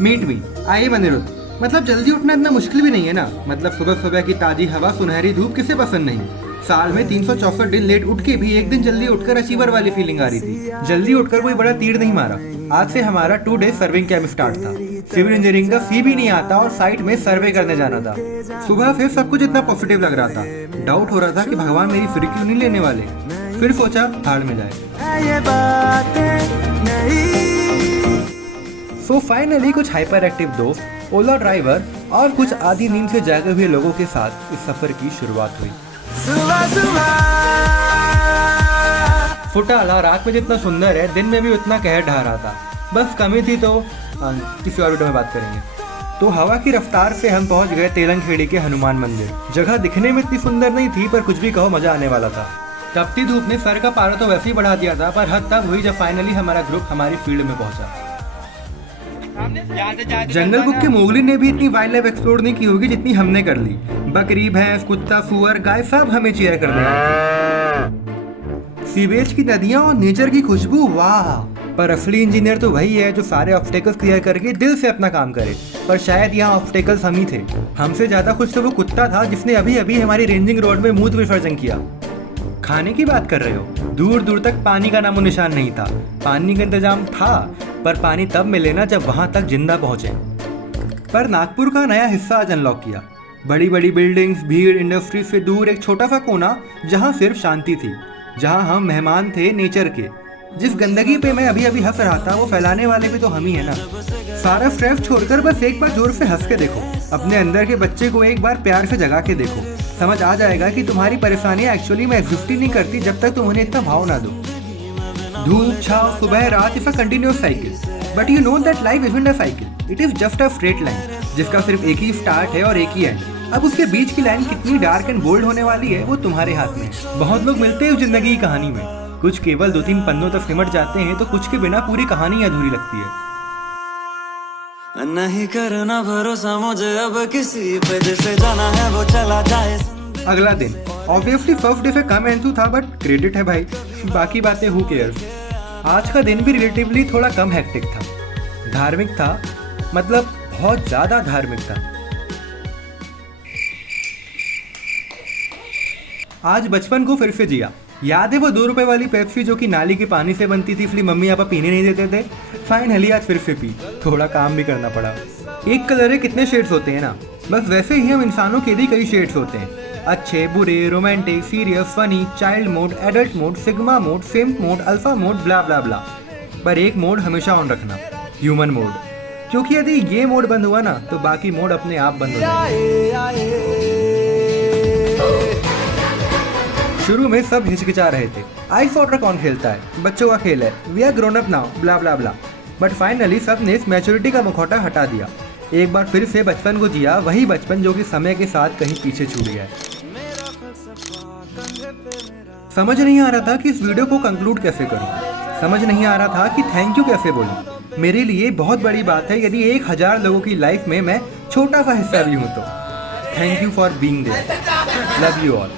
Meet me. आइए अनिरुद्ध, मतलब जल्दी उठना इतना मुश्किल भी नहीं है ना। मतलब सुबह सुबह की ताजी हवा, सुनहरी धूप किसे पसंद नहीं। साल में 364 दिन लेट उठ के भी एक दिन जल्दी उठकर अचीवर वाली फीलिंग आ रही थी। जल्दी उठकर कोई बड़ा तीर नहीं मारा। आज से हमारा 2 डे सर्विंग कैंप स्टार्ट था। सिविल इंजीनियरिंग का सी भी नहीं आता और साइट में सर्वे करने जाना था। सुबह फिर सब कुछ इतना पॉजिटिव लग रहा था। डाउट हो रहा था कि भगवान मेरी फ्री क्यों नहीं लेने वाले। फिर सोचा हाड़ में जाए। सो फाइनली कुछ हाइपर एक्टिव दोस्त, ओला ड्राइवर और कुछ आधी नींद से जागे हुए लोगों के साथ इस सफर की शुरुआत हुई। फुटाला रात में जितना सुंदर है, दिन में भी उतना कहर ढा रहा था। बस कमी थी तो किसी और वीडियो में बात करेंगे। तो हवा की रफ्तार से हम पहुंच गए तेलंगखेड़ी के हनुमान मंदिर। जगह दिखने में इतनी सुंदर नहीं थी, पर कुछ भी कहो मजा आने वाला था। तपती धूप ने सर का पारा तो वैसे ही बढ़ा दिया था, पर हद तब हुई जब फाइनली हमारा ग्रुप हमारी फील्ड में पहुंचा। जंगल बुक के मोगली ने भी इतनी वाइल्ड लाइफ एक्सप्लोर नहीं की होगी जितनी हमने कर ली। बकरी, भैंस, कुत्ता, सुअर, गाय सब हमें चीयर करने आए थे। सीवेज की नदियां और नेचर की खुशबू, वाह। पर असली इंजीनियर तो वही है जो सारे ऑब्स्टेकल्स क्लियर करके दिल से अपना काम करे। पर शायद यहाँ ऑब्स्टेकल्स हम ही थे। हमसे ज्यादा खुश तो वो कुत्ता था जिसने अभी अभी हमारी रेंजिंग रोड में मूत्र विसर्जन किया। खाने की बात कर रहे हो? दूर दूर तक पानी का नामो निशान नहीं था। पानी का इंतजाम था, पर पानी तब मिले ना जब वहां तक जिंदा पहुंचे। पर नागपुर का नया हिस्सा आज अनलॉक किया। बड़ी बड़ी बिल्डिंग्स, भीड़, इंडस्ट्री से दूर एक छोटा सा कोना जहां सिर्फ शांति थी, जहां हम मेहमान थे नेचर के। जिस गंदगी पे मैं अभी अभी हंस रहा था, वो फैलाने वाले भी तो हम ही है ना। सारा स्ट्रेस छोड़कर बस एक बार जोर से हंस के देखो। अपने अंदर के बच्चे को एक बार प्यार से जगा के देखो। समझ आ जाएगा कि तुम्हारी परेशानियां एक्चुअली में एग्जिस्ट ही नहीं करती जब तक तुम उन्हें इतना भाव ना दो। धूप, छाव, सुबह, रात, it's a continuous cycle. But you know that life isn't a cycle, it is just a straight line जिसका सिर्फ एक ही स्टार्ट है और एक ही एंड। अब उसके बीच की लाइन कितनी डार्क एंड बोल्ड होने वाली है वो तुम्हारे हाथ में। बहुत लोग मिलते हैं उस जिंदगी की कहानी में। कुछ केवल 2-3 पन्नों तक सिमट जाते हैं, तो कुछ के बिना पूरी कहानी अधूरी लगती है। नहीं करना भरोसा मुझे अब किसी पे, जैसे जाना है वो चला जाए। अगला दिन ऑब्वियसली फर्स्ट डे से कम एंथू था, बट क्रेडिट है भाई, बाकी बातें हु केयर्स। आज का दिन भी रिलेटिवली थोड़ा कम हेक्टिक था। धार्मिक था, मतलब बहुत ज्यादा धार्मिक था। आज बचपन को फिर से जिया। याद है वो 2 रुपए वाली पेप्सी जो कि नाली के पानी से बनती थी, इसलिए मम्मी पापा पीने नहीं देते थे। फाइनली आज फिर से पी। थोड़ा काम भी करना पड़ा। एक कलर है, कितने शेड्स होते हैं ना। बस वैसे ही हम इंसानों के भी कई शेड्स होते हैं। अच्छे, बुरे, romantic, serious, funny, child mode, adult mode, sigma mode, simp mode, alpha mode, blah blah blah. पर एक मोड हमेशा ऑन रखना, ह्यूमन मोड। क्योंकि यदि ये मोड बंद हुआ ना तो बाकी मोड अपने आप बंद हो जाएंगे। शुरू में सब हिचकिचा रहे थे। आइस वाटर कौन खेलता है, बच्चों का खेल है, we are grown up now, blah blah blah. But finally सब ने इस मैच्योरिटी का मुखौटा हटा दिया। एक बार फिर से बचपन को जिया, वही बचपन जो कि समय के साथ कहीं पीछे छूट गया है। समझ नहीं आ रहा था कि इस वीडियो को कंक्लूड कैसे करूं। समझ नहीं आ रहा था कि थैंक यू कैसे बोलूं। मेरे लिए बहुत बड़ी बात है यदि 1000 लोगों की लाइफ में मैं छोटा सा हिस्सा भी हूं तो। Thank you for being there. Love you all.